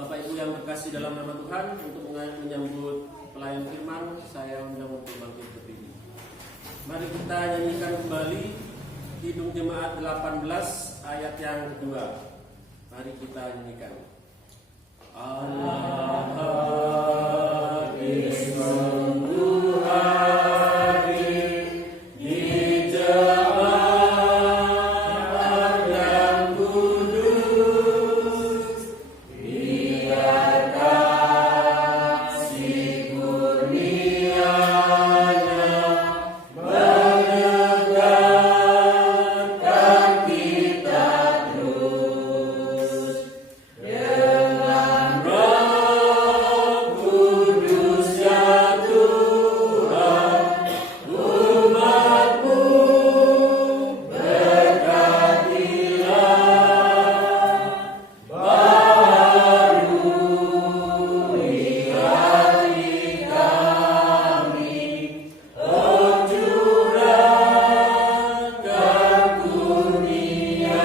Bapak Ibu yang terkasih dalam nama Tuhan, untuk menyambut pelayan firman, saya undang untuk bangkit berdiri. Mari kita nyanyikan kembali Kidung Jemaat 18 ayat yang kedua. Mari kita nyanyikan. Allah sungguh hadir di jemaat yang kudus, biar kasih kurnia-Nya menegakkan kita terus. Dengan Roh Kudus ya Tuhan, umat-Mu berkatilah, baharui hati kami, curahkan kurnia.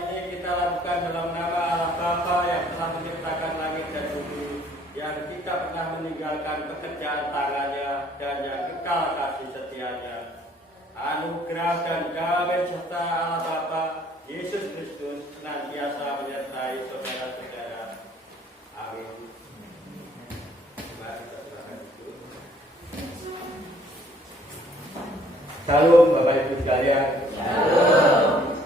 Ini kita lakukan dalam nama Allah Bapa yang telah menciptakan langit dan bumi, yang tidak pernah meninggalkan pekerjaan tangannya dan yang kekal kasih setianya. Anugerah dan damai serta Allah Bapa, Yesus Kristus senantiasa menyertai saudara-saudara. Amin. Mari kita serahkan itu. Salam Bapak Ibu sekalian. Shalom.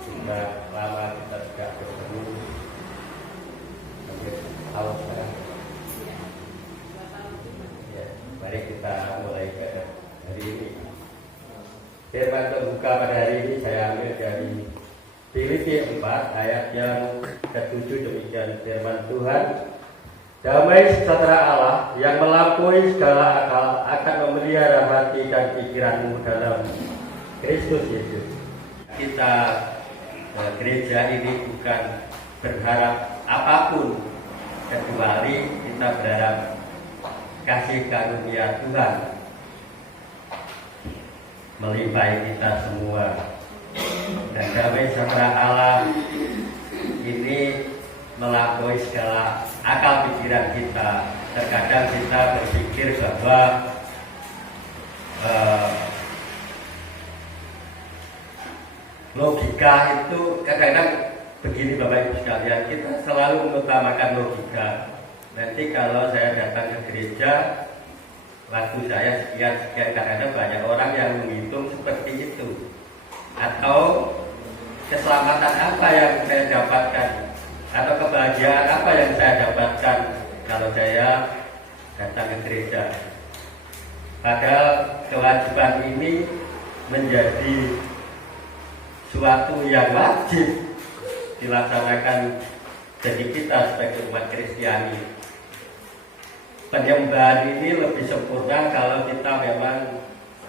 Sudah lama kita tidak bertemu. Hampir tahun sekarang. Ya, mari kita mulai pada hari ini. Firman terbuka pada hari ini saya ambil dari Filipi 4 ayat yang ke-7. Demikian firman Tuhan. Damai sejahtera Allah yang melampaui segala akal akan memelihara hati dan pikiranmu dalam Kristus Yesus. Kita gereja ini bukan berharap apapun, kecuali kita berharap kasih karunia Tuhan melimpahi kita semua. Dan damai sejahtera Allah ini melampaui segala akal pikiran kita. Terkadang kita berpikir bahwa logika itu kadang-kadang begini Bapak Ibu sekalian, kita selalu mengutamakan logika. Nanti kalau saya datang ke gereja, waktu saya sekian, kadang-kadang banyak orang yang menghitung seperti itu. Atau keselamatan apa yang saya dapatkan, atau kebahagiaan apa yang saya dapatkan kalau saya datang ke gereja. Padahal kewajiban ini menjadi suatu yang wajib dilaksanakan jadi kita sebagai umat Kristiani. Penyembahan ini lebih sempurna kalau kita memang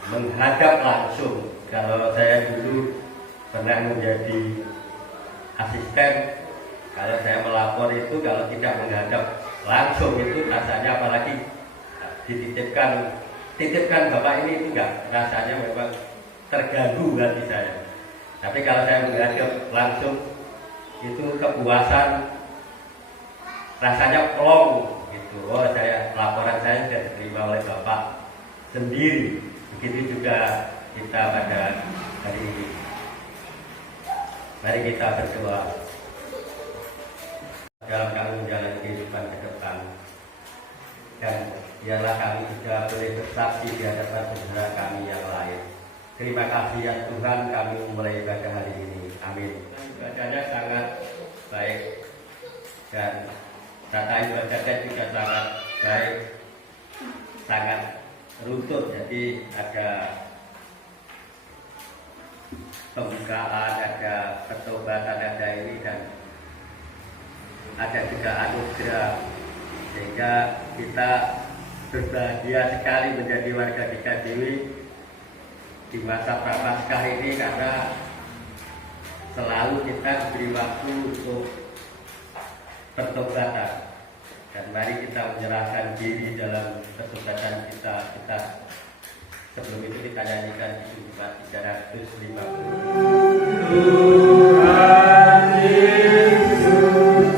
menghadap langsung. Kalau saya dulu pernah menjadi asisten, kalau saya melapor itu kalau tidak menghadap langsung itu rasanya, apalagi titipkan Bapak ini, itu enggak, rasanya memang terganggu hati saya. Tapi kalau saya menghadap langsung itu kepuasan, rasanya plong gitu. Oh, laporan saya sudah diterima oleh Bapak sendiri. Begitu juga kita pada hari ini. Mari kita berdoa. Dalam kami menjalani kehidupan ke depan, dan biarlah kami juga boleh bersaksi di hadapan saudara kami yang lain. Terima kasih ya Tuhan, kami mulai ibadah hari ini. Amin. Ibadahnya sangat baik dan tata ibadahnya juga sangat baik, sangat runtut. Jadi ada pembukaan, ada pertobatan, ada ini, dan ada juga anugerah, sehingga kita berbahagia sekali menjadi warga GKJW di masa Prapaskah ini, karena selalu kita diberi waktu untuk pertobatan. Dan mari kita menyerahkan diri dalam pertobatan kita. Sebelum itu kita nyanyikan di Jumat 350. Tuhan Yesus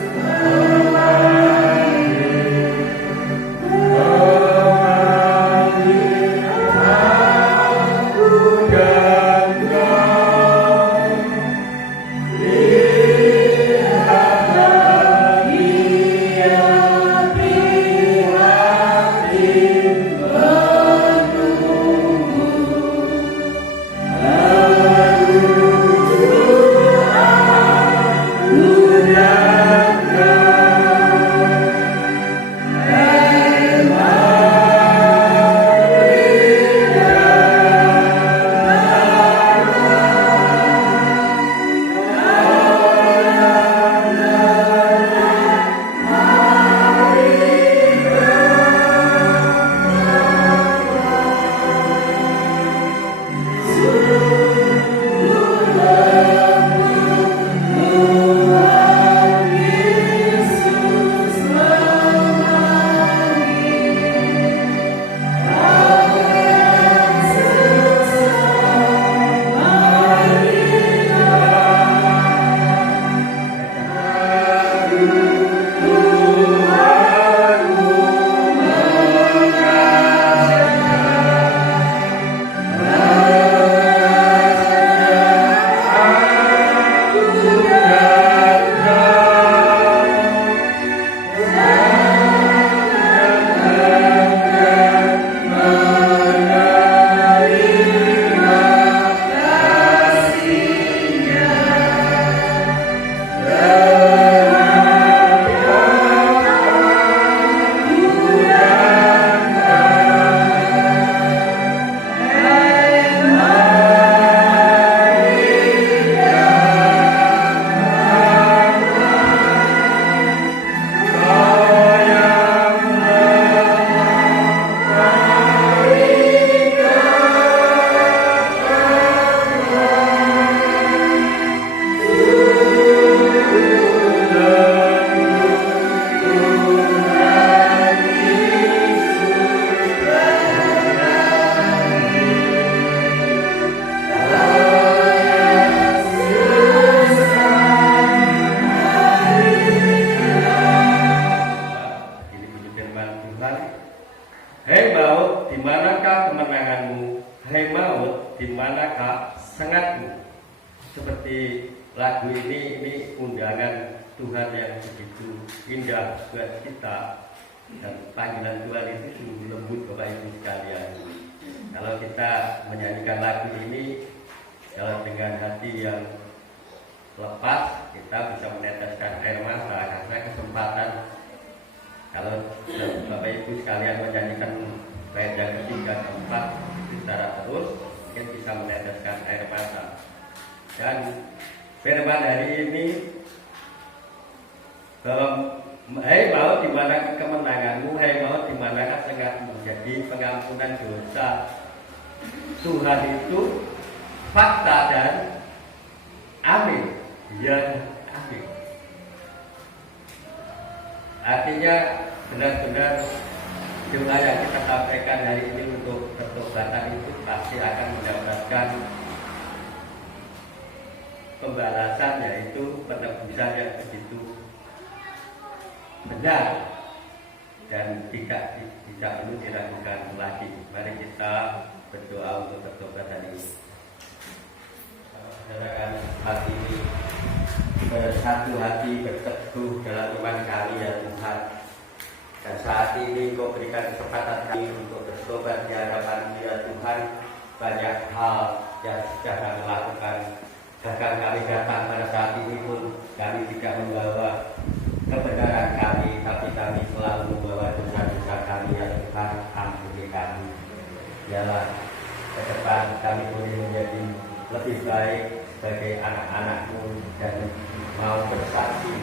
Tuhan yang begitu indah buat kita, dan panggilan Tuhan itu sungguh lembut Bapak Ibu sekalian. Kalau kita menyanyikan lagu ini, kalau dengan hati yang lepas, kita bisa meneteskan air mata karena kesempatan. Kalau Bapak Ibu sekalian menyanyikan bait yang ketiga, keempat secara terus, mungkin bisa meneteskan air mata. Dan firman hari ini, bahwa hai maut, di manakah kemenanganmu, hai maut, di manakah sengatmu. Jadi pengampunan dosa Tuhan itu fakta dan amin. Ya, amin. Artinya benar-benar doa yang kita sampaikan hari ini untuk pertobatan itu pasti akan mendapatkan pembalasan, yaitu penebusan yang begitu benar dan tidak perlu diragukan lagi. Mari kita berdoa untuk bertobat hari ini. Serahkan hati ini, bersatu hati, berteguh dalam iman kami ya Tuhan. Dan saat ini Kau berikan kesempatan kami untuk bertobat di hadapan ya Tuhan. Banyak hal yang sudah kami lakukan, bahkan kami datang pada saat ini pun kami tidak membawa kebenaran kami, tapi kami selalu membawa dosa-dosa kami ya Tuhan. Ampuni kami. Biarlah ke depan kami boleh menjadi lebih baik sebagai anak-anak-Mu dan mau bersaksi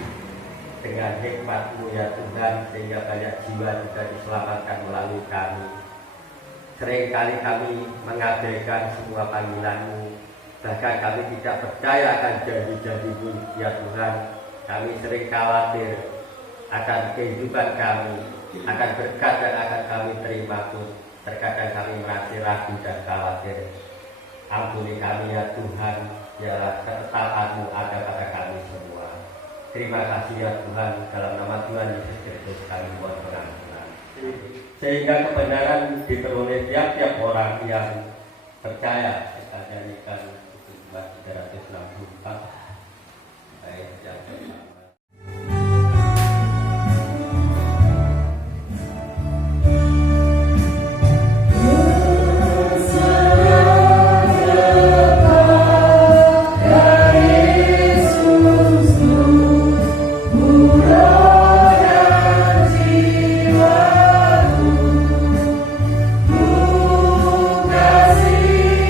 dengan hikmat-Mu ya Tuhan, sehingga banyak jiwa juga diselamatkan melalui kami. Seringkali kami mengabaikan semua panggilan-Mu, bahkan kami tidak percaya akan janji-janji-Mu ya Tuhan. Kami sering khawatir akan kehidupan kami, akan berkat yang akan kami terima pun terkadang kami masih ragu dan khawatir. Ampuni kami ya Tuhan, biarlah ketetapan-Mu ada pada kami semua. Terima kasih ya Tuhan, dalam nama Tuhan Yesus Kristus kami mohon pengampunan. Sehingga kebenaran diperoleh tiap-tiap orang yang percaya. Kita nyanyikan itu 364. Baik, yang pertama.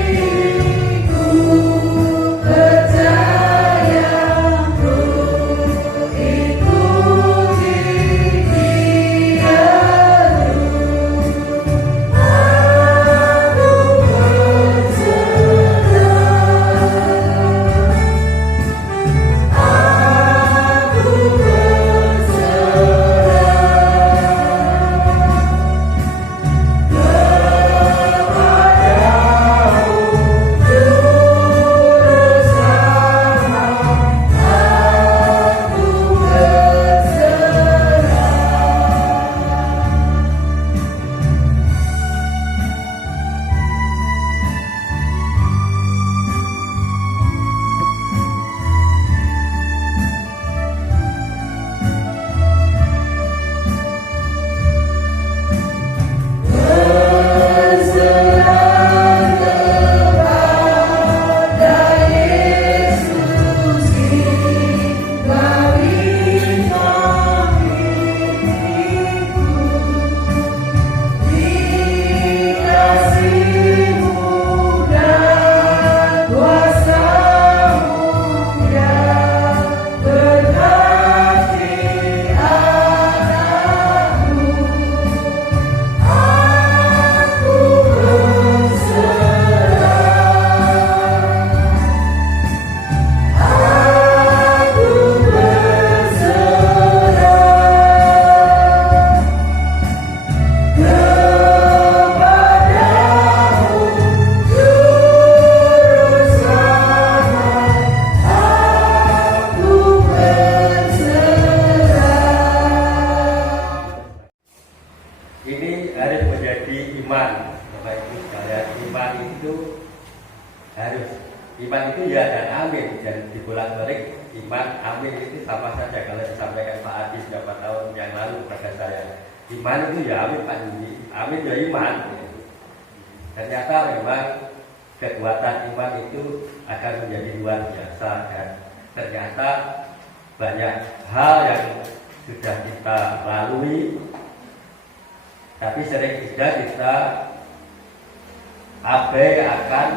Kasihku pecah saja kalau disampaikan Pak Adi beberapa tahun yang lalu kepada saya. Iman itu ya amin Pak Yudi, amin ya iman. Ternyata memang kekuatan iman itu akan menjadi luar biasa dan ternyata banyak hal yang sudah kita lalui, tapi sering juga kita abai akan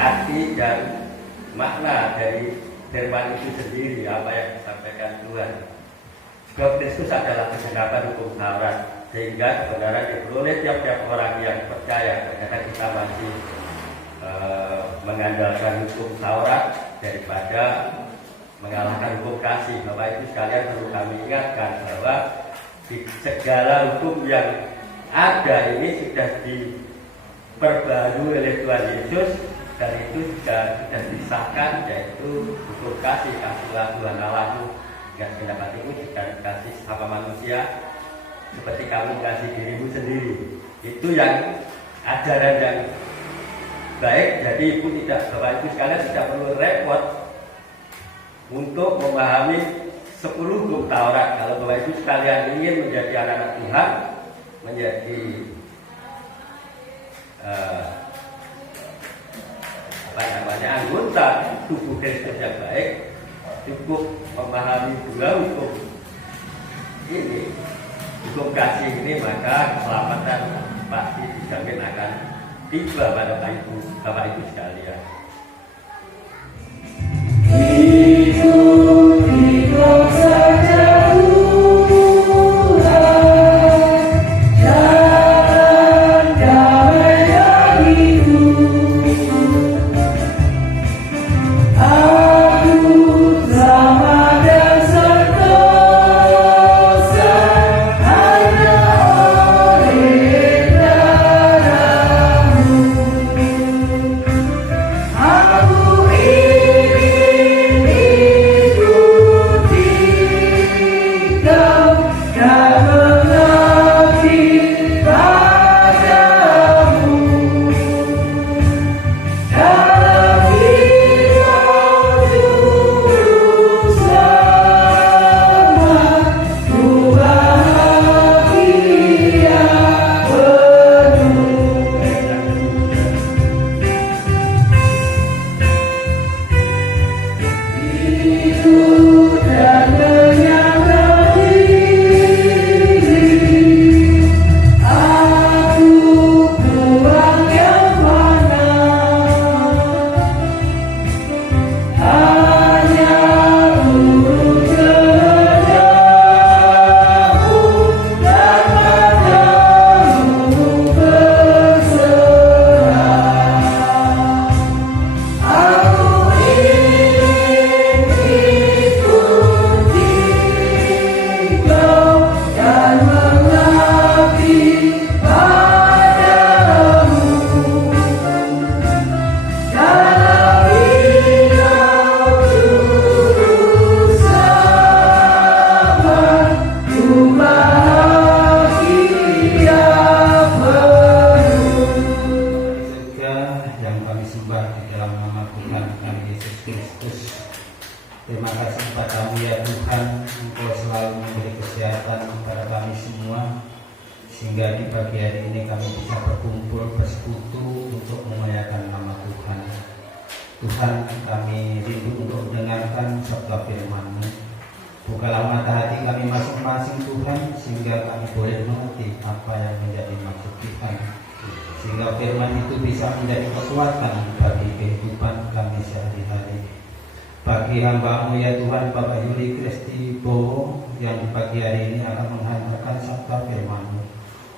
arti dan makna dari firman itu sendiri, apa yang disampaikan Tuhan. Sebab Kristus adalah kegenapan hukum Taurat, sehingga kebenaran diperoleh tiap-tiap orang yang percaya. Karena kita masih mengandalkan hukum Taurat daripada mengalahkan hukum kasih. Bapak Ibu sekalian, perlu kami ingatkan bahwa di segala hukum yang ada ini sudah diperbarui oleh Tuhan Yesus, dan itu sudah disahkan, yaitu hukum kasih. Kasihlah Tuhan Allahmu dengan segenap hatimu dan kasih sama manusia seperti kamu kasih dirimu sendiri. Itu yang ajaran yang baik. Jadi Bapak Ibu sekalian tidak perlu repot untuk memahami 10 hukum Taurat. Kalau Bapak Ibu sekalian ingin menjadi anak-anak Tuhan, menjadi anggota tubuh Kristus yang baik, cukup memahami 2 hukum ini, hukum kasih ini, maka keselamatan pasti dijamin akan tiba pada Bapak Ibu sekalian. Hidup saja sehingga di pagi hari ini kami bisa berkumpul bersekutu untuk memuliakan nama Tuhan. Tuhan, kami rindu untuk mendengarkan sabda firman-Mu. Bukalah mata hati kami masing-masing Tuhan, sehingga kami boleh mengerti apa yang menjadi maksud Tuhan, sehingga firman itu bisa menjadi kekuatan bagi kehidupan kami sehari-hari. Bagi hamba-Mu ya Tuhan, Bapak Yuli Kristi Bowo, yang di pagi hari ini akan menghantarkan sabda firman-Mu.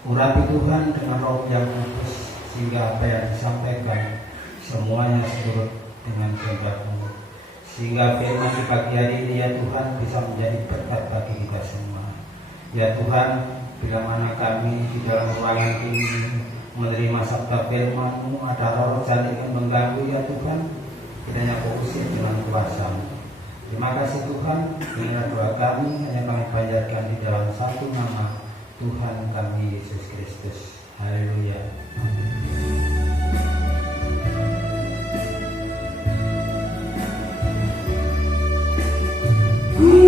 Urapi Tuhan dengan roh yang kudus, sehingga apa yang disampaikan semuanya seturut dengan kehendak-Mu, sehingga firman di pagi hari ini ya Tuhan bisa menjadi berkat bagi kita semua. Ya Tuhan, bila mana kami di dalam ruangan ini menerima sabda firman-Mu, ada roh jahat yang mengganggu ya Tuhan, kiranya Kau usir dengan kuasa-Mu. Terima kasih Tuhan, inilah doa kami yang kami panjatkan di dalam satu nama Tuhan kami Yesus Kristus. Haleluya. Amin.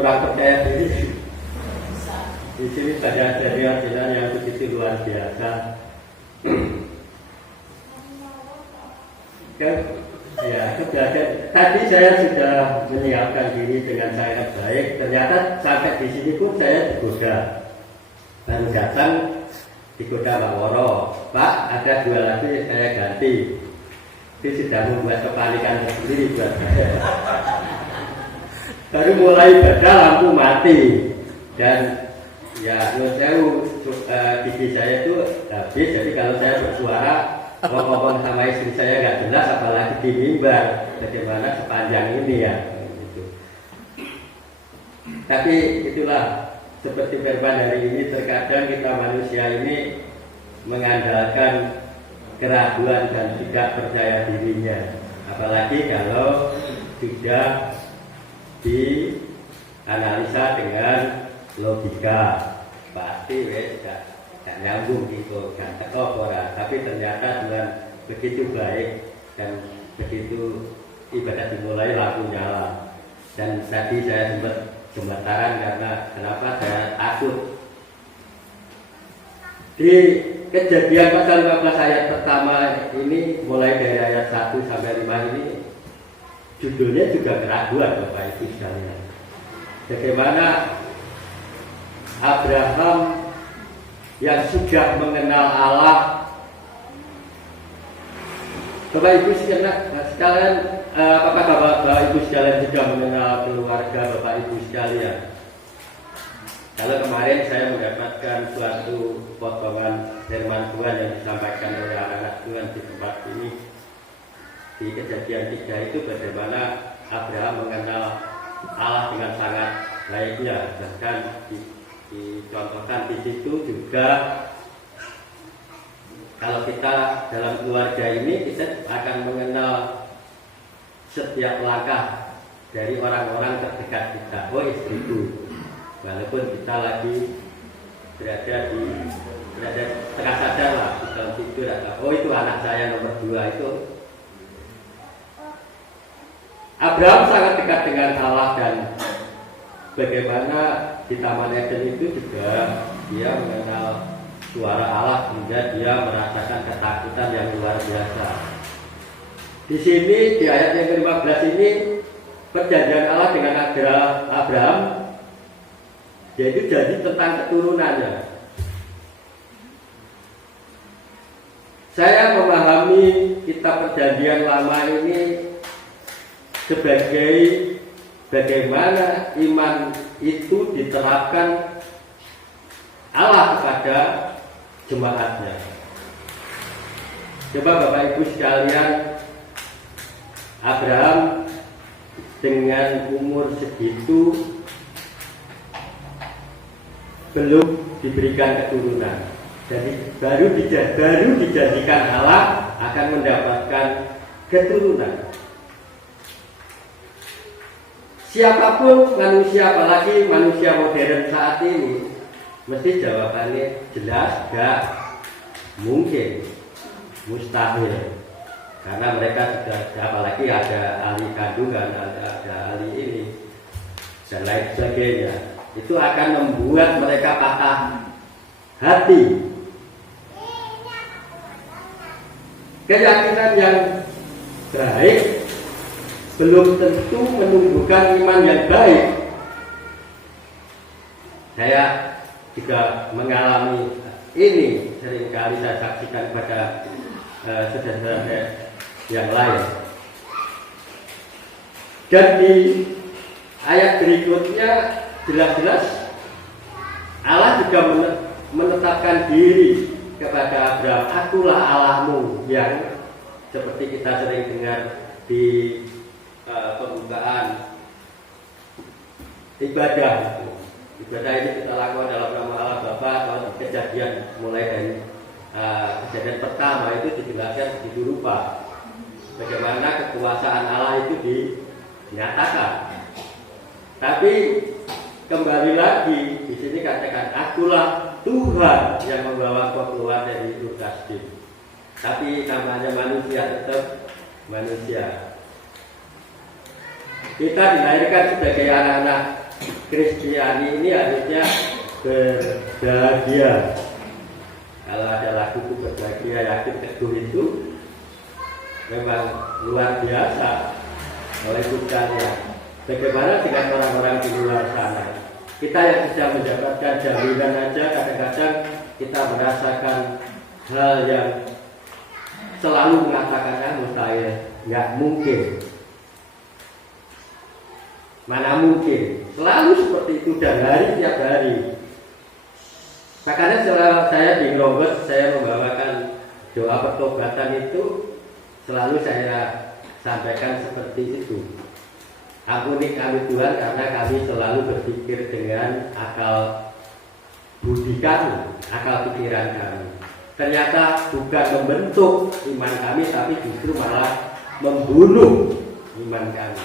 kurang percaya diri. Di sini banyak kejadian yang begitu luar biasa. Kan, ya kejadian. Tadi saya sudah menyiapkan diri dengan sangat baik. Ternyata sampai di sini pun saya digoda. Baru datang digoda Pak Woro. Pak, ada 2 lagi saya ganti. Itu sudah membuat kepanikan sendiri buat saya. Baru mulai ibadah lampu mati dan ya menurut saya gigi saya itu habis. Jadi kalau saya bersuara ngomong sama istri saya nggak jelas, apalagi di mimbar bagaimana sepanjang ini ya gitu. Tapi itulah seperti firman hari ini, terkadang kita manusia ini mengandalkan keraguan dan tidak percaya dirinya, apalagi kalau sudah dianalisa dengan logika, pasti gak nyambung gitu, gak teko ora. Tapi ternyata dengan begitu baik dan begitu ibadah dimulai lampu nyala. Dan tadi saya sempat gemetaran karena kenapa saya takut. Di kejadian pasal 15 ayat pertama ini, mulai dari ayat 1 sampai 5 ini, judulnya juga keraguan Bapak Ibu sekalian. Bagaimana Abraham yang sudah mengenal Allah. Bapak Ibu sekalian, apakah Bapak Ibu sekalian sudah mengenal keluarga Bapak Ibu sekalian? Kalau kemarin saya mendapatkan suatu potongan firman Tuhan yang disampaikan oleh anak-anak Tuhan di tempat ini, di Kejadian 3 itu bagaimana Abraham mengenal Allah dengan sangat baiknya. Bahkan dicontohkan di situ juga, kalau kita dalam keluarga ini kita akan mengenal setiap langkah dari orang-orang terdekat kita. Oh, istriku, walaupun kita lagi berada tengah sadar lah di dalam tidur, oh itu anak saya nomor 2 itu. Abraham sangat dekat dengan Allah, dan bagaimana di Taman Eden itu juga dia mengenal suara Allah hingga dia merasakan ketakutan yang luar biasa. Di sini di ayat yang ke-15 ini perjanjian Allah dengan Abraham, yaitu janji tentang keturunannya. Saya memahami kitab Perjanjian Lama ini sebagai bagaimana iman itu diterapkan Allah kepada jemaatnya. Coba Bapak Ibu sekalian, Abraham dengan umur segitu belum diberikan keturunan. Jadi baru dijanjikan Allah akan mendapatkan keturunan. Siapapun manusia, apalagi manusia modern saat ini, mesti jawabannya jelas gak mungkin, mustahil. Karena mereka sudah, apalagi ada ahli kandungan, ada ahli ini dan lain sebagainya. itu akan membuat mereka patah hati. Keyakinan yang baik belum tentu menumbuhkan iman yang baik. Saya juga mengalami ini, seringkali saya saksikan pada saudara-saudara yang lain. Dan di ayat berikutnya jelas-jelas Allah juga menetapkan diri kepada Abraham, akulah Allahmu, yang seperti kita sering dengar di pembukaan ibadah. Ibadah ini kita lakukan dalam nama Allah Bapa atau kejadian, mulai dari kejadian pertama itu dijelaskan begitu rupa bagaimana kekuasaan Allah itu dinyatakan. Tapi kembali lagi di sini katakan akulah Tuhan yang membawa kau keluar dari Ur Kasdim. Tapi namanya manusia tetap manusia. Kita dilahirkan sebagai anak-anak Kristiani ini harusnya berbahagia. Kalau ada lagu berbahagia yakin teguh itu memang luar biasa. Oleh sekalian, bagaimana dengan orang-orang di luar sana? Kita yang bisa mendapatkan jaminan aja kadang-kadang kita merasakan hal yang selalu mengatakan mustahil, nggak mungkin. Mana mungkin? Selalu seperti itu dan hari tiap hari. Makanya setelah saya di Grogol, saya membawakan doa pertobatan itu selalu saya sampaikan seperti itu. Ampuni kami Tuhan karena kami selalu berpikir dengan akal budi kami, akal pikiran kami. Ternyata bukan membentuk iman kami, tapi justru malah membunuh iman kami.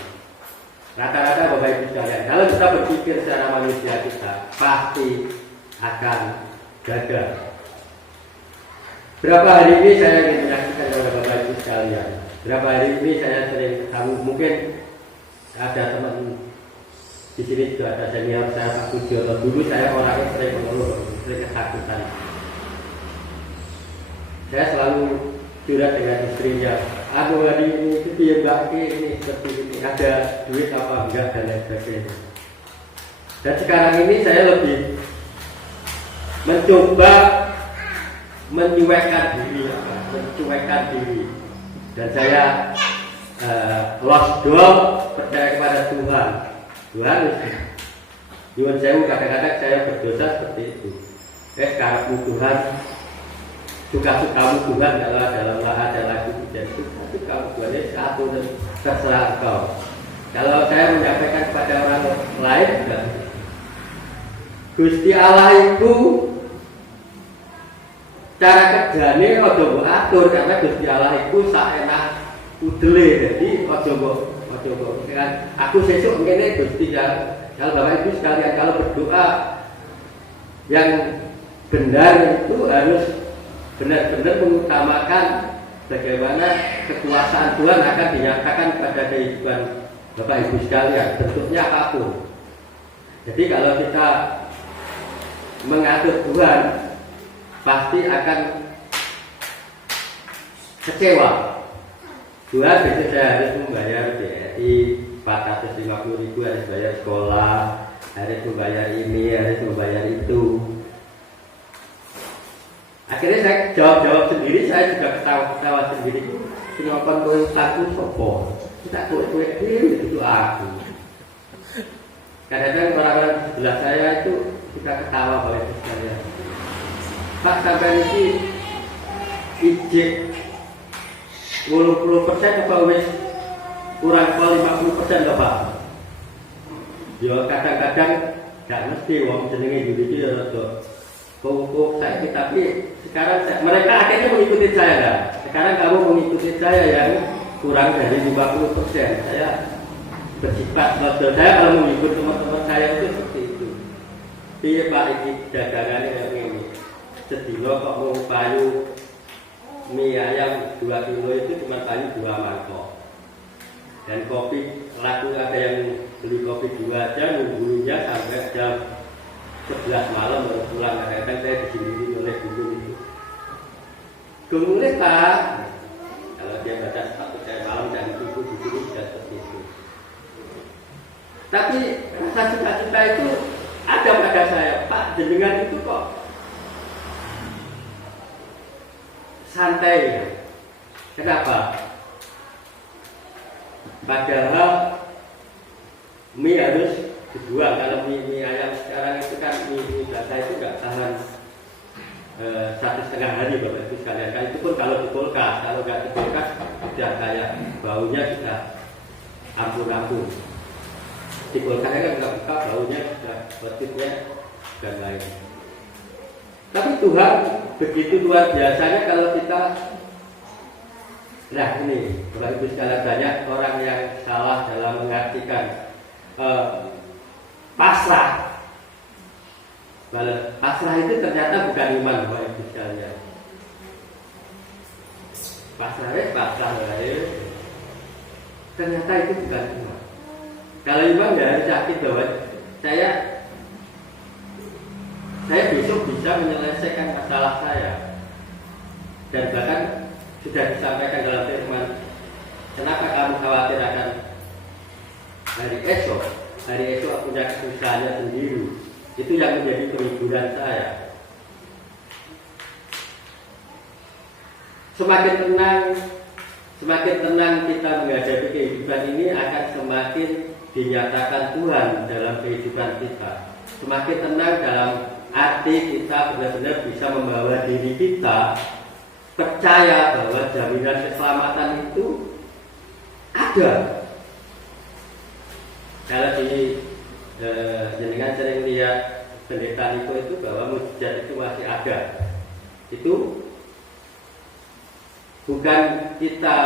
Rata-rata Bapak Ibu sekalian, kalau kita berpikir secara manusia kita pasti akan gagal. Berapa hari ini saya ingin menyaksikan kepada Bapak Ibu sekalian. Berapa hari ini saya sering ketemu, mungkin ada teman di sini juga ada senior saya Pak Pujono. Dulu saya orangnya sering mengeluh, sering ketakutan. Saya selalu curhat dengan istrinya. Aduh hari ini itu dia enggak ini seperti ini, ada duit apa enggak dan lain sebagainya. Dan sekarang ini saya lebih mencoba mencuekkan diri, dan saya lost doll, percaya kepada Tuhan. Tuhan saya kadang-kadang saya berdosa seperti itu. Sekarang Tuhan, suka-sukamu Tuhan, kalau dalam ada lagu dan suka-sukamu Tuhan, satu dan terserah engkau. Kalau saya menyampaikan kepada orang lain, Gusti Allah itu cara kerjane ojo mbok atur, karena Gusti Allah itu saenak udele, jadi ojo mbok kan aku sesuk ngene Gusti ya. Kalau Bapak Ibu sekalian, kalau berdoa yang benar itu harus benar-benar mengutamakan bagaimana kekuasaan Tuhan akan dinyatakan pada kehidupan Bapak Ibu sekalian, bentuknya apapun. Jadi kalau kita mengatur Tuhan pasti akan kecewa. Tuhan besok saya harus membayar BRI 450.000, harus bayar sekolah, harus membayar ini, harus membayar itu. Akhirnya saya jawab sendiri, saya juga ketawa sendiri. Sinopon kowe satu sopo, kita kowe itu aku. Kadang-kadang orang-orang di sebelah saya itu kita ketawa oleh saya. Pak sampai ini ijek 80% apa wis kurang 50% Pak? Ya kadang-kadang gak mesti wong jenenge judi itu ya rada kok saya, tapi sekarang mereka akhirnya mengikuti saya kan. Sekarang kamu mengikuti saya yang kurang dari 50%. Saya bersifat model saya kalau mengikut teman-teman saya itu seperti itu. Piye Pak iki dagangannya kayak ini. Sedino kok mau payu mie ayam 2 kilo itu cuma payu 2 mangkok. Dan kopi laku ada yang beli kopi 2 jam, nunggunya sampai jam 11 malam baru pulang. Kadang-kadang saya disini oleh guru itu. Guru Pak, kalau dia baca sepatu saya malam dan ibu di sini sudah seperti itu. Tapi rasa cita-cita itu ada pada saya. Pak, jenengan itu kok santai ya? Kenapa? Padahal mie harus dibuang. Kalau mie ayam sekarang itu kan mie basah itu nggak tahan 1,5 hari Bapak Ibu sekalian. Kan itu pun kalau di kulkas, kalau nggak di kulkas sudah kayak baunya sudah ampun-ampun. Di kulkasnya kan nggak buka, baunya sudah bertitnya dan lain. Tapi Tuhan begitu luar biasanya kalau kita. Nah ini Bapak Ibu sekalian, banyak orang yang salah dalam mengartikan pasrah. Pasrah itu ternyata bukan iman Bapak Ibu sekalian. Pasrah ternyata itu bukan iman. Kalau iman ya harus yakin bahwa saya besok bisa menyelesaikan masalah saya. Dan bahkan sudah disampaikan dalam firman, kenapa kamu khawatir akan hari esok? Hari esok punya kesusahannya sendiri. Itu yang menjadi kehiburan saya. Semakin tenang kita menghadapi kehidupan ini, akan semakin dinyatakan Tuhan dalam kehidupan kita. Semakin tenang dalam arti kita benar-benar bisa membawa diri kita percaya bahwa jaminan keselamatan itu ada. Kalau di jenengan sering lihat pendeta Niko itu bahwa mujizat itu masih ada. Itu bukan kita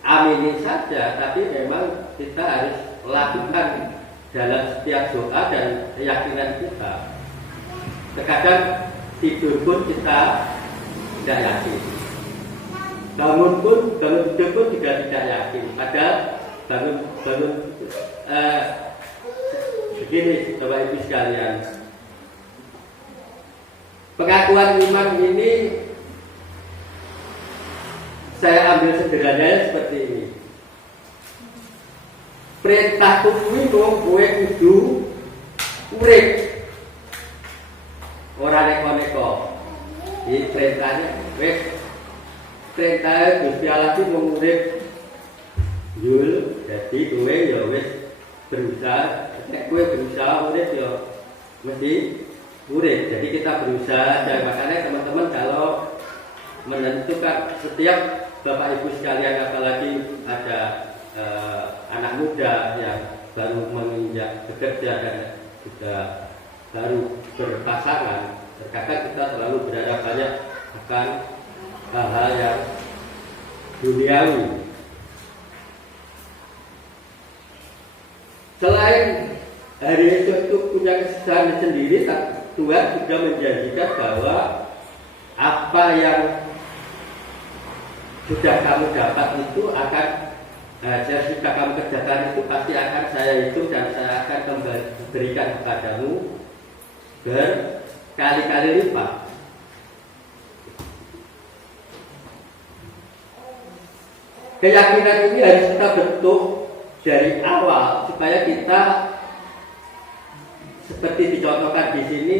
amini saja, tapi memang kita harus lakukan dalam setiap doa dan keyakinan kita. Terkadang tidur pun kita tidak yakin, bangun tidur pun juga tidak yakin. Padahal bangun begini Bapak Ibu sekalian, pengakuan iman ini saya ambil sederhananya seperti ini. Perintah kuwi wong kowe kudu urip. Ora neko-neko. Iki perintahnya wis perintah Gusti Allah iki mengurip yul, dadi kowe ya wis berusaha, nek kowe berusaha urip ya mesti urip. Jadi kita berusaha, dan makanya teman-teman kalau menentukan setiap Bapak Ibu sekalian, apalagi ada anak muda yang baru menginjak bekerja dan juga baru berpasangan, terkadang kita selalu berharap banyak akan hal-hal yang duniawi. Selain hari esok itu punya kesusahan sendiri, Tuhan juga menjanjikan bahwa apa yang sudah kamu dapat itu akan sudah kamu kerjakan itu pasti akan saya hitung dan saya akan berikan kepadamu berkali-kali lipat. Keyakinan ini harus kita bentuk dari awal supaya kita seperti dicontohkan di sini.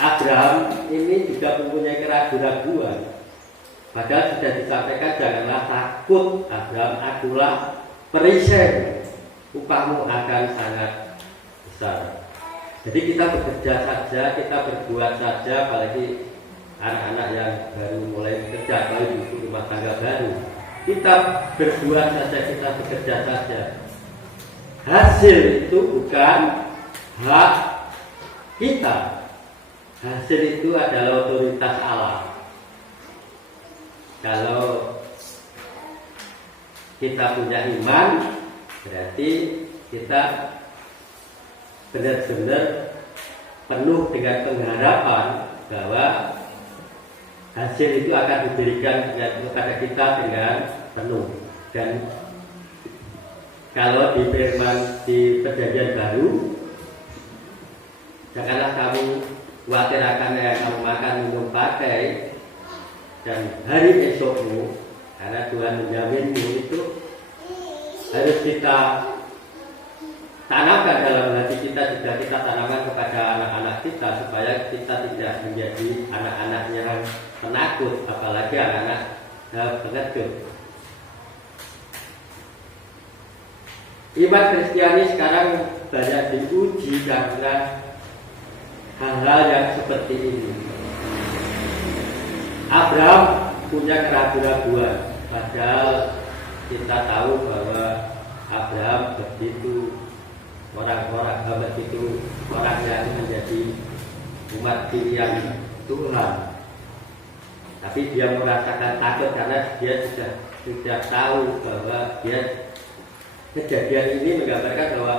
Abraham ini juga mempunyai keraguan-raguan. Padahal sudah disampaikan, janganlah takut Abraham, akulah perisai, upahmu akan sangat besar. Jadi kita bekerja saja, kita berbuat saja, apalagi anak-anak yang baru mulai bekerja, apalagi di rumah tangga baru. Kita berbuat saja, kita bekerja saja. Hasil itu bukan hak kita. Hasil itu adalah otoritas Allah. Kalau kita punya iman, berarti kita benar-benar penuh dengan pengharapan bahwa hasil itu akan diberikan kepada kita dengan penuh. Dan kalau di firman di perjanjian baru, janganlah kamu khawatir akan yang kamu makan, minum, pakai, dan hari esokmu, karena Tuhan menjaminmu. Itu harus kita tanamkan dalam hati kita, juga kita tanamkan kepada anak-anak kita, supaya kita tidak menjadi anak-anak yang penakut, apalagi anak-anak pengecut. Iman Kristiani sekarang banyak diuji karena hal-hal yang seperti ini. Abraham punya keraguan-keraguan, padahal kita tahu bahwa Abraham begitu orang yang menjadi umat pilihan Tuhan. Tapi dia merasakan takut karena dia sudah tahu bahwa kejadian ini menggambarkan bahwa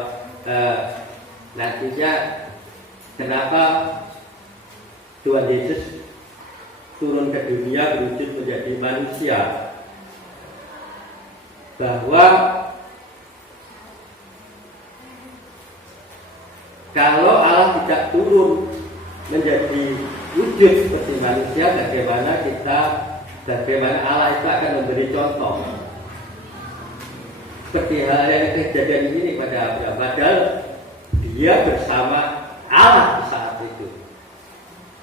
nantinya kenapa Tuhan Yesus turun ke dunia berwujud menjadi manusia, bahwa kalau Allah tidak turun menjadi wujud seperti manusia, bagaimana Allah itu akan memberi contoh. Seperti hal yang kejadian ini pada Abraham, padahal dia bersama Allah di saat itu.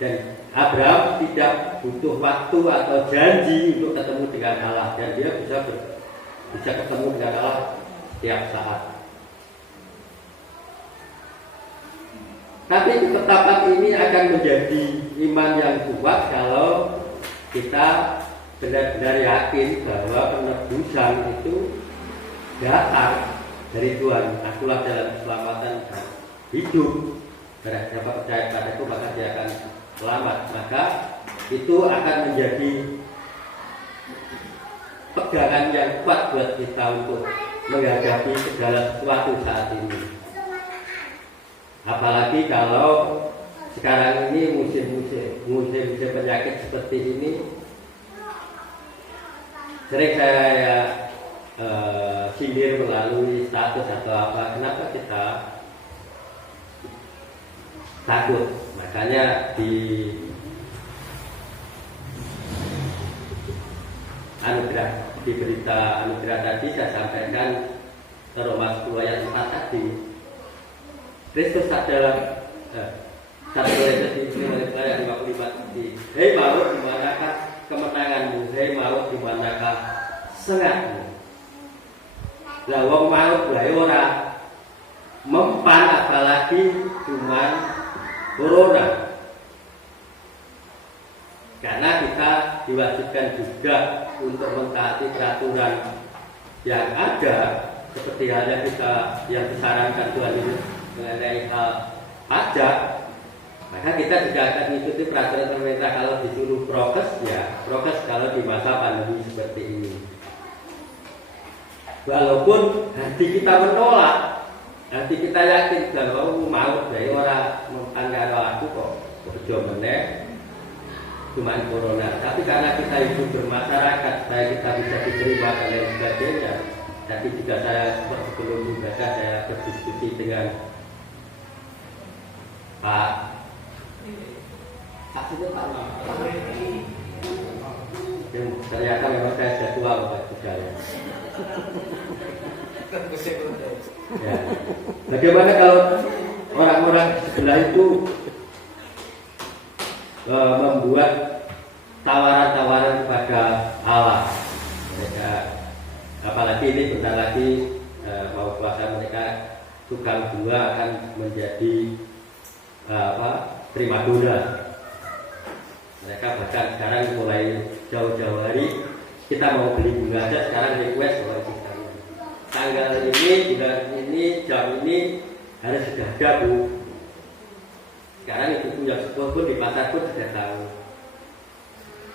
Dan Abraham tidak butuh waktu atau janji untuk ketemu dengan Allah, dan dia bisa ketemu dengan Allah setiap saat. Tapi ketetapan ini akan menjadi iman yang kuat kalau kita benar-benar yakin bahwa penebusan itu datang dari Tuhan. Akulah jalan keselamatan dan hidup. Barang siapa percaya padaku maka dia akan selamat. Maka itu akan menjadi pegangan yang kuat buat kita untuk menghadapi segala sesuatu saat ini. Apalagi kalau sekarang ini musim penyakit seperti ini, sering saya sindir melalui status atau apa, kenapa kita takut. Makanya di berita anugerah tadi saya sampaikan Roma 10 ayat 4 tadi, Kristus adalah 1 Korintus 5 ayat 55 tadi. Hei maut, di manakah kemenanganmu? Hei maut, di manakah sengatmu? Lah wong maut wae ora mempan, apalagi cuman corona. Karena kita diwajibkan juga untuk mentaati peraturan yang ada, seperti halnya yang disarankan Tuhan ini mengenai hal pajak. Maka kita juga akan mengikuti peraturan pemerintah. Kalau disuruh prokes, ya prokes kalau di masa pandemi seperti ini. Walaupun hati kita menolak, hati kita yakin bahwa mau dari orang mempanggil aku kok kerja meneh cuma corona. Tapi karena kita hidup bermasyarakat, kita bisa diterima dan lain sebagainya. Tapi juga saya sebelum ibadah saya berdiskusi dengan Pak ternyata memang saya sudah tua Bapak Saudara. Ya. Bagaimana kalau orang-orang sebelah itu membuat tawaran-tawaran kepada Allah? Mereka, apalagi ini bentar lagi mau puasa, mereka tukang bunga akan menjadi primadona. Mereka bahkan sekarang mulai jauh-jauh hari kita mau beli bunga aja sekarang request oleh kita. Tanggal ini, bulan ini, jam ini harus sudah ada, Bu. Sekarang ibu yang sepuh pun di pasar pun sudah tahu.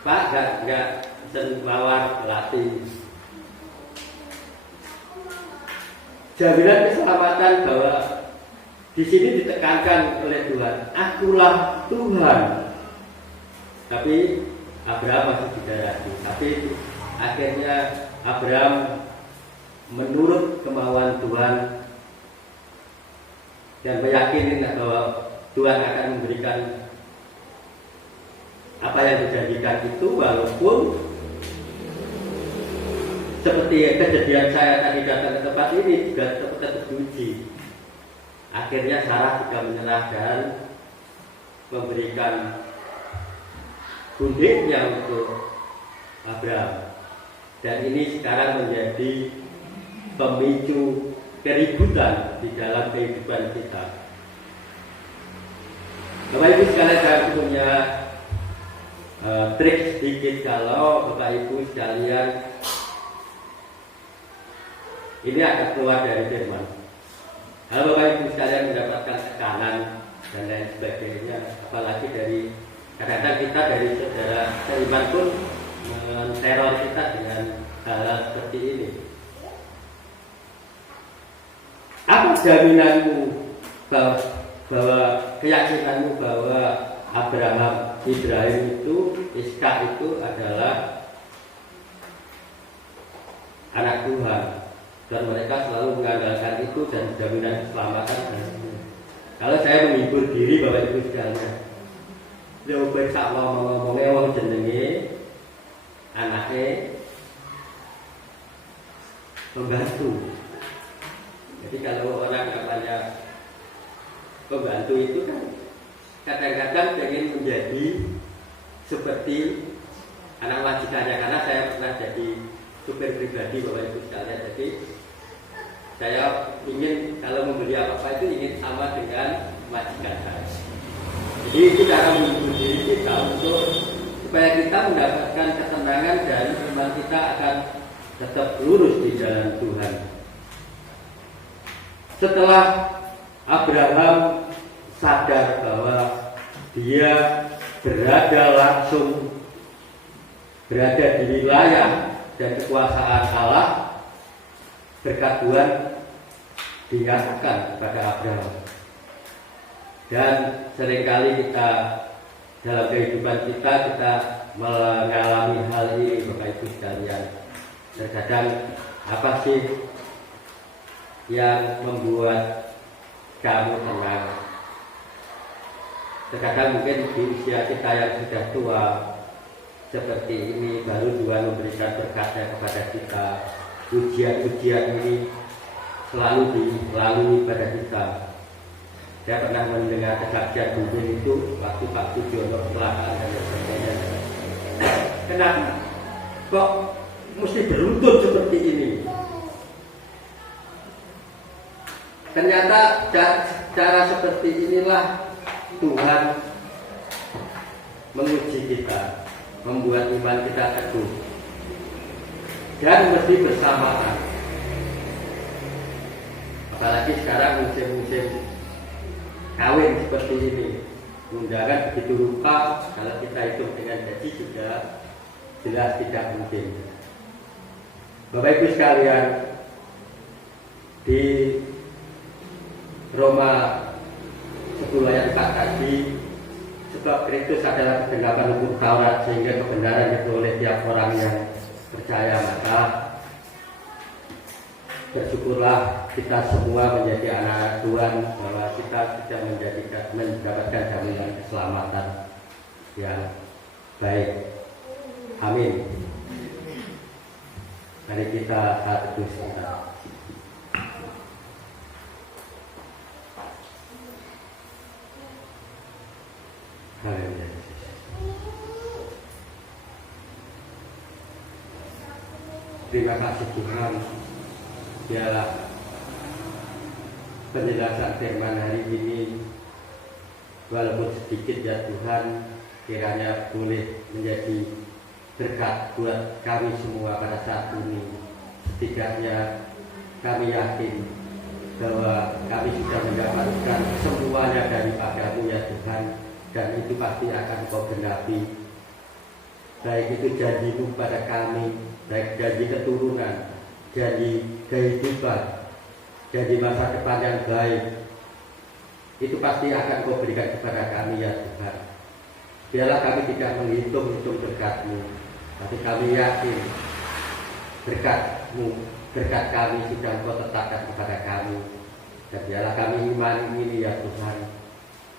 Pak, enggak pesen mawar latih. Jaminan keselamatan bahwa di sini ditekankan oleh Tuhan, akulah Tuhan. Tapi Abraham masih tidak ragu. Tapi akhirnya Abraham menurut kemauan Tuhan dan meyakini bahwa Tuhan akan memberikan apa yang dijanjikan itu, walaupun seperti kejadian saya tadi datang ke tempat ini juga tetap diuji. Akhirnya Sarah juga menyerah dan memberikan bundiknya untuk Abraham. Dan ini sekarang menjadi pemicu keributan di dalam kehidupan kita. Bapak Ibu sekalian, saya punya trik sedikit kalau Bapak Ibu sekalian ini akan keluar dari firman. Kalau Bapak Ibu sekalian mendapatkan tekanan dan lain sebagainya, apalagi dari kadang-kadang kita dari saudara seiman pun meneror kita dengan hal-hal seperti ini. Apa jaminanmu bahwa keyakinanmu bahwa Ibrahim itu, Ishak itu adalah anak Tuhan, dan mereka selalu mengandalkan itu dan jaminan keselamatan. Kalau saya menghibur diri Bapak Ibu sekalian, lho becak ngomong-ngomongnya wong jenenge anaknya pembantu. Jadi kalau orang namanya pembantu itu kan kadang-kadang pengen menjadi seperti anak majikannya, karena saya pernah jadi supir pribadi Bapak Ibu sekalian. Jadi saya ingin kalau membeli apa-apa itu ingin sama dengan majikan saya. Jadi itu cara menghibur diri kita untuk supaya kita mendapatkan ketenangan dan iman kita akan tetap lurus di jalan Tuhan. Setelah Abraham sadar bahwa dia berada di wilayah dan kekuasaan Allah, berkat Tuhan dinyatakan kepada Abraham. Dan seringkali kita dalam kehidupan kita mengalami hal ini Bapak Ibu sekalian. Terkadang apa sih yang membuat kamu tenang? Terkadang mungkin di usia kita yang sudah tua seperti ini, baru Tuhan memberikan berkatnya kepada kita. Ujian-ujian ini selalu dilalui pada kita. Saya pernah mendengar kesaksian Bumi itu waktu Pak Sugiono kecelakaan dan sebagainya. Kenapa kok mesti beruntun seperti ini? Ternyata cara seperti inilah Tuhan menguji kita, membuat iman kita teguh, dan mesti bersamaan. Apalagi sekarang musim-musim kawin seperti ini, undangan begitu rupa, kalau kita hitung dengan gaji juga jelas tidak mungkin. Bapak Ibu sekalian, di Roma 10 ayat 4 tadi, sebab Kristus adalah kebenaran hukum Taurat sehingga kebenaran itu oleh tiap orang yang percaya, maka bersyukurlah kita semua menjadi anak Tuhan, bahwa kita sudah mendapatkan jaminan keselamatan yang baik. Amin. Mari kita saat teduh sebentar. Haleluya. Terima kasih Tuhan, biarlah penjelasan firman hari ini walaupun sedikit ya Tuhan, kiranya boleh menjadi berkat buat kami semua pada saat ini. Setidaknya kami yakin bahwa kami sudah mendapatkan semuanya daripada-Mu ya Tuhan, dan itu pasti akan Kau genapi, baik itu janji-Mu pada kami, baik janji keturunan, janji kehidupan, janji masa depan yang baik, itu pasti akan Kau berikan kepada kami ya Tuhan. Biarlah kami tidak menghitung-hitung berkat-Mu, tapi kami yakin berkat-Mu, berkat kami sudah Engkau tetapkan kepada kami. Dan biarlah kami iman ini ya Tuhan,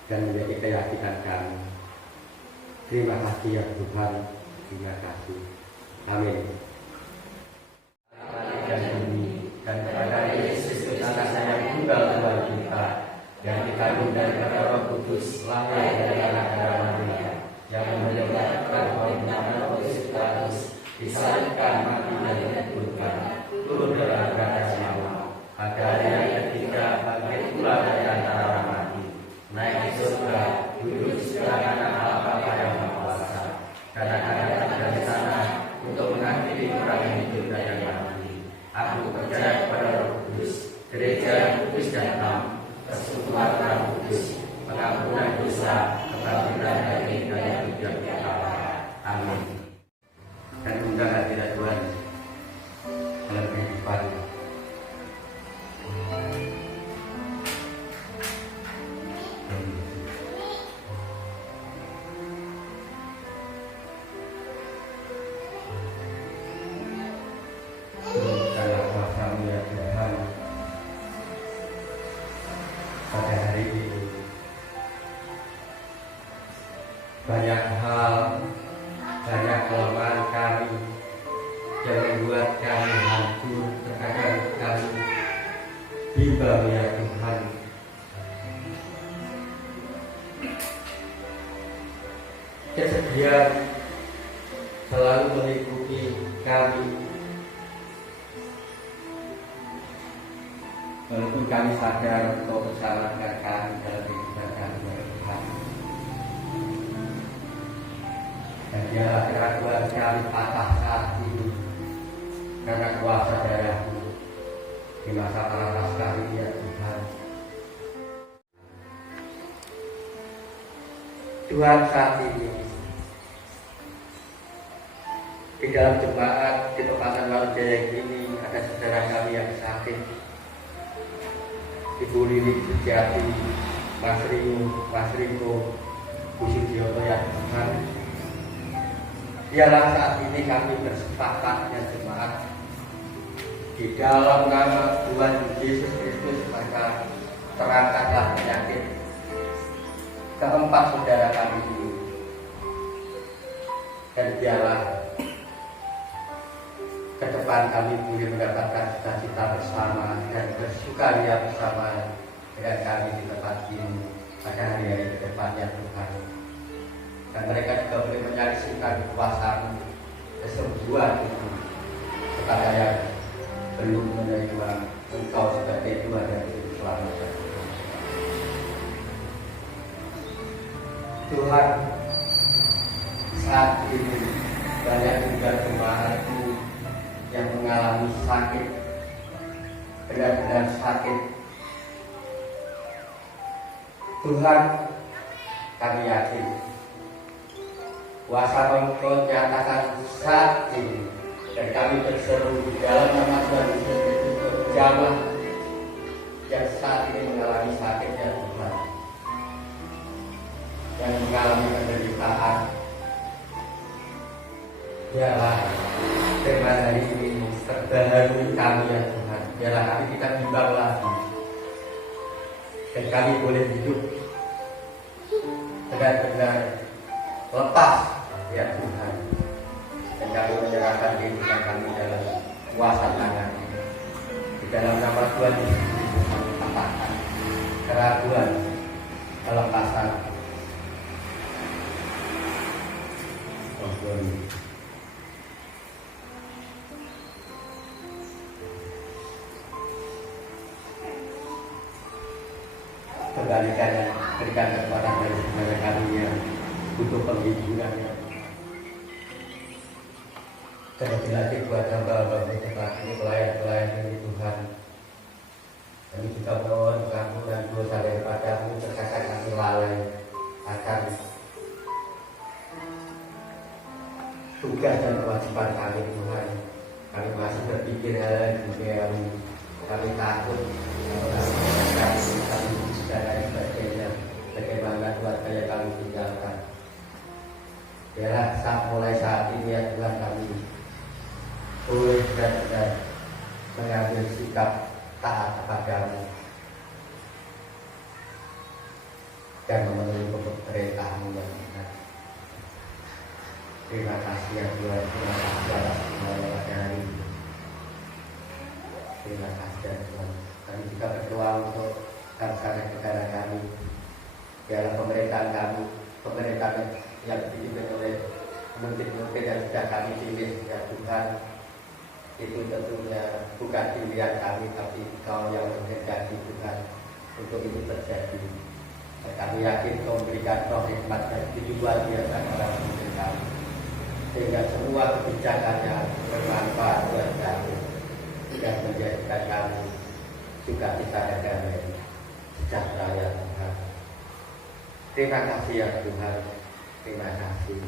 dan menjadi keyakinan kami. Terima kasih ya Tuhan, terima kasih. Amin. Dan kepada Yesus Kristus anaknya yang tunggal Tuhan kita, yang dikandung dari Roh Kudus, lahir dari anak Maria, yang menyebabkan Roh Kudus, disalibkan mati dan dikuburkan, turun dalam keadaan maut. Pada hari yang ketiga bangkit pula dari antara mati, naik ke surga, duduk di sebelah kanan Allah Bapa yang Maha Kuasa, dan akan datang dari sana untuk mengakhiri orang yang hidup dan yang mati. Aku percaya kepada Roh Kudus, gereja yang kudus dan enam, persekutuan orang kudus, pengampunan dosa, kebangkitan dari dan yang hidup kekal. Amin. Dan undang hadirat Tuhan dalam kehidupan. Dalam kuasa-Mu ya Tuhan, pada hari ini banyak hal, banyak kelemahan kami yang membuat kami hancur, terkadang kami bimbang ya Tuhan. Kesedihan selalu meliputi kami, walaupun kami sadar Engkau bersamakan kami dalam kehidupan kami ya Tuhan. Dan biarlah keraguan kami patah saat ini karena kuasa darah-Mu di masa panas kami ya Tuhan. Tuhan, saat ini di dalam jemaat di tempatan Walujaya ini ada saudara kami yang sakit, Ibu Lili Sujati, Mas Riko, Bu Sugiono ya Tuhan. Biarlah saat ini kami bersepakat ya jemaat, di dalam nama Tuhan Yesus Kristus, maka terangkatlah penyakit keempat saudara kami ini. Dan biarlah ke depan kami boleh mendapatkan cita-cita bersama dan bersukaria bersama dengan kami di tempat ini pada hari-hari ke depan ya Tuhan. Dan mereka juga boleh menyaksikan kuasa-Mu, kesembuhan itu kepada yang belum menerima Engkau sebagai Tuhan dan Juru Selamat. Tuhan, saat ini banyak juga jemaat-Mu yang mengalami sakit, benar-benar sakit. Tuhan, kami yakin kuasa Engkau nyatakan saat ini, dan kami berseru di dalam nama Tuhan Yesus Kristus berjamaah yang saat ini mengalami sakitnya Tuhan, yang mengalami penderitaan. Biarlah firman hari ini terbaharui kami ya Tuhan. Biarlah kami tidak bimbang lagi, dan kami boleh hidup benar-benar lepas ya Tuhan. Dan kami menyerahkan kehidupan kami dalam kuasa tangan. Di dalam nama Tuhan Yesus Kristus kami katakan keraguan, kelepasan. Kembalikan dan berikan kekuatan kepada kami yang butuh pembimbingan. Terlebih lagi buat hamba-hamba ini, pelayan-pelayan ini Tuhan. Kami juga mohon pengampunan dosa daripada-Mu, terkadang kami lalai akan tugas dan kewajiban kami Tuhan. Kami masih berpikir hal duniawi, kami takut kami dan sebagainya, bagaimana keluarga yang kami tinggalkan. Biarlah mulai saat ini ya Tuhan, kami boleh benar-benar perintah-Mu yang benar. Terima kasih ya Tuhan, terima kasih atas semuanya pada hari ini. Terima kasih ya Tuhan. Kami juga berdoa untuk bangsa dan negara kami. Biarlah pemerintahan kami, pemerintahan yang dipimpin oleh pemimpin-pemimpin yang sudah kami pilih ya Tuhan, itu tentunya bukan pilihan kami, tapi Kau yang menghendaki Tuhan untuk itu terjadi. Dan kami yakin Kau memberikan roh hikmat dan kehidupan biasa kepada pemimpin kami, sehingga semua kebijakannya bermanfaat buat kami dan menjadikan kami juga kita dan damai sejahtera ya Tuhan. Terima kasih ya Tuhan, terima kasih.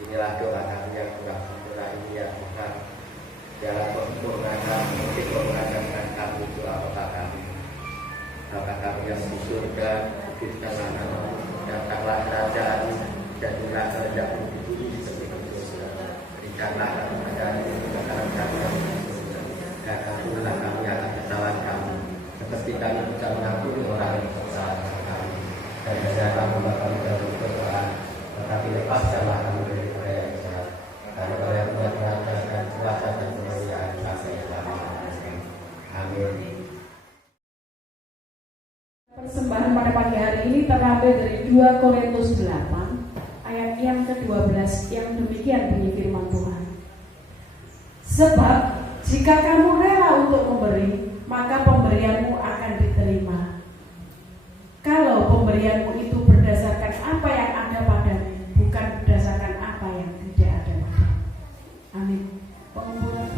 Inilah doa kami yang kurang sempurna ini ya Tuhan. Biarlah sempurnakan kami doa Bapa kami. Bapa kami yang di surga, kuduskanlah namamu, datanglah kerajaan dan berilah kehendak-Mu di bumi seperti di surga. Berikanlah kami pada hari ini makanan kami yang sempurna, dan ampunilah kami atas kesalahan kami, seperti kami juga mengampuni orang yang bersalah kepada kami. Dan jangan membawa kami dalam pencobaan, tetapi lepaskanlah kami dari perkara yang jahat. Karena Kau yang Tuhan kerajaan dan kuasa dan kemuliaan sampai selama-lamanya. Amin. Persembahan pada pagi hari ini terambil dari 2 Korintus 8 ayat yang ke-12 yang demikian bunyi firman Tuhan. Sebab jika kamu rela untuk memberi, maka pemberianmu akan diterima. Kalau pemberianmu itu berdasarkan apa yang ada padamu, bukan berdasarkan apa yang tidak ada padamu. Amin. Pengumpulan.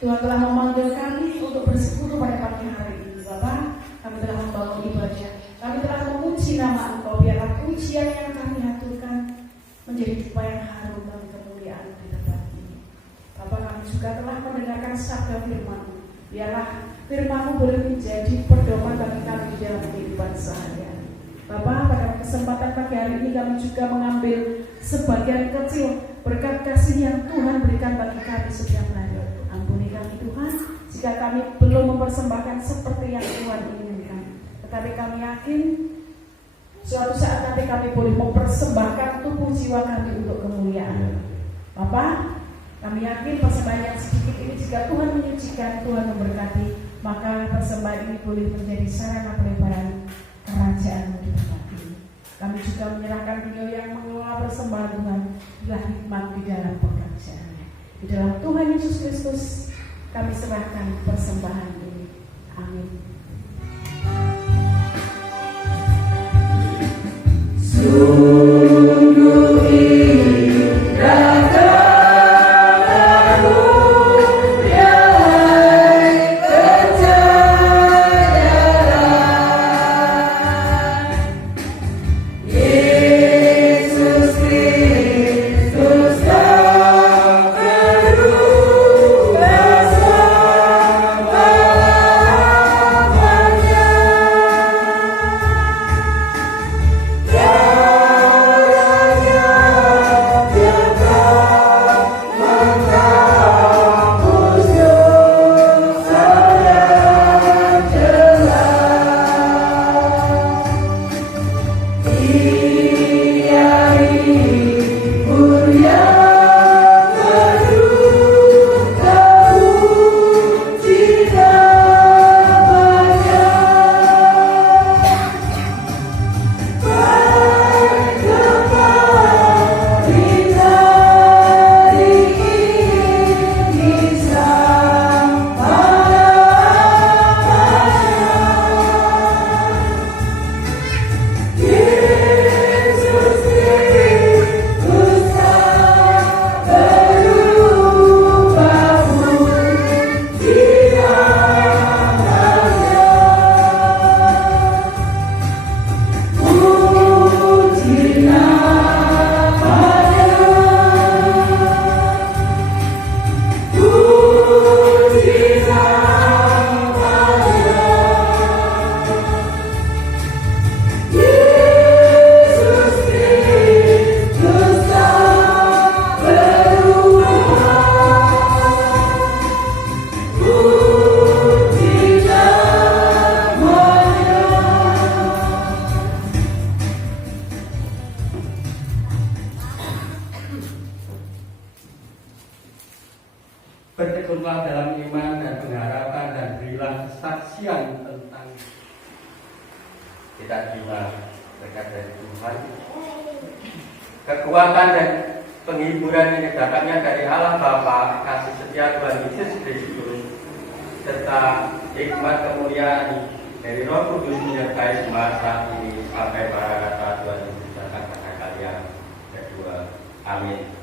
Tuhan telah memanggil kami untuk bersekutu pada pagi hari ini. Bapa, kami telah membangun ibadah, kami telah memuji nama Engkau. Biarlah pujian yang kami haturkan menjadi dupa yang harum bagi kemuliaan di tempat ini. Bapa, kami juga telah mendengarkan sabda firman-Mu. Biarlah firman-Mu boleh menjadi pedoman bagi kami di dalam kehidupan sehari-hari. Bapa, pada kesempatan pagi hari ini kami juga mengambil sebagian kecil berkat kasih yang Tuhan berikan bagi kami setiap hari. Ampuni kami Tuhan, jika kami belum mempersembahkan seperti yang Tuhan inginkan. Tetapi kami yakin suatu saat nanti kami boleh mempersembahkan tubuh jiwa kami untuk kemuliaan. Bapak, kami yakin persembahan yang sedikit ini jika Tuhan menyucikan, Tuhan memberkati, maka persembahan ini boleh menjadi sarana pelebaran kerajaan di tempat ini. Kami juga menyerahkan beliau yang mengelola persembahan Tuhan bila hikmat di dalam pekerjaannya. Di dalam Tuhan Yesus Kristus kami serahkan persembahan ini. Amin. Sungguh indah bertekunlah dalam iman dan pengharapan dan berilah kesaksian tentang Kita terima berkat dari Tuhan, kekuatan dan penghiburan yang didapatnya dari Allah Bapa, kasih setia Tuhan Yesus Kristus, serta hikmat kemuliaan dari Roh Kudus menyertai semasa ini sampai para kata Tuhan Yesus datang pada kalian kedua. Amin.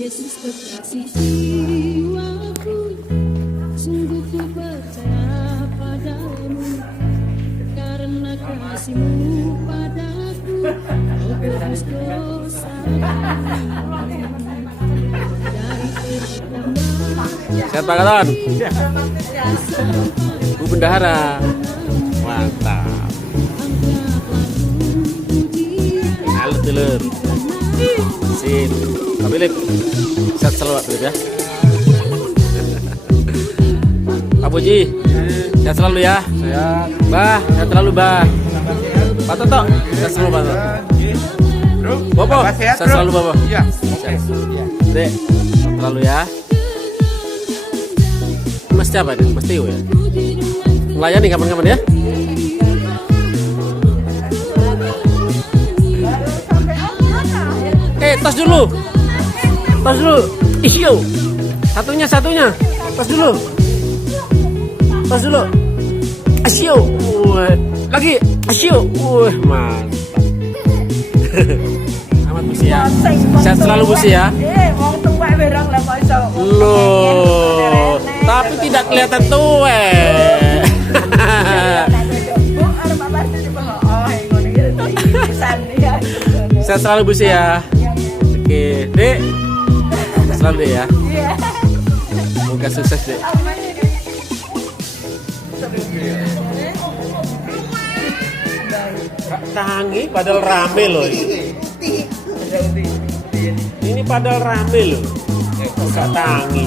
Yesus kekasih jiwaku, sungguh ku percaya padamu, karena kasih-Mu padaku, Kau tebus dosaku. Dari pertama Sehat Pak Katon? Bu Bendahara. Mantap. Halo telur. Sip. Pak Philip. Sehat selalu Pak Philip ya. Pak Puji. Sehat selalu ya. Sehat. Bah, sehat selalu Bah. Pak Toto. Sehat selalu Pak Toto. Bobo. Sehat Sehat selalu Bobo. Iya. Sehat. Dek. Sehat selalu ya. Mas siapa ini? Mas Tio ya? Melayani kapan-kapan ya? tos dulu. Tos dulu. Isyo. Satunya. Tos dulu. Tos dulu. Asyo. Lagi. Asyo. Mantap. Amat Bu ya. Sehat selalu Bu ya. Wong tuwek berang lah kok iso. Loh, tapi tidak kelihatan tua. Bu arep apa sih Bang? Oh, ngono iki pisan ya. Sehat selalu Bu ya. Oke, Dek. Sehat selalu Dek ya. Iya. Semoga sukses Dek. Kak Tangi padahal rame loh ini. Ini padahal rame loh. Kak Tangi.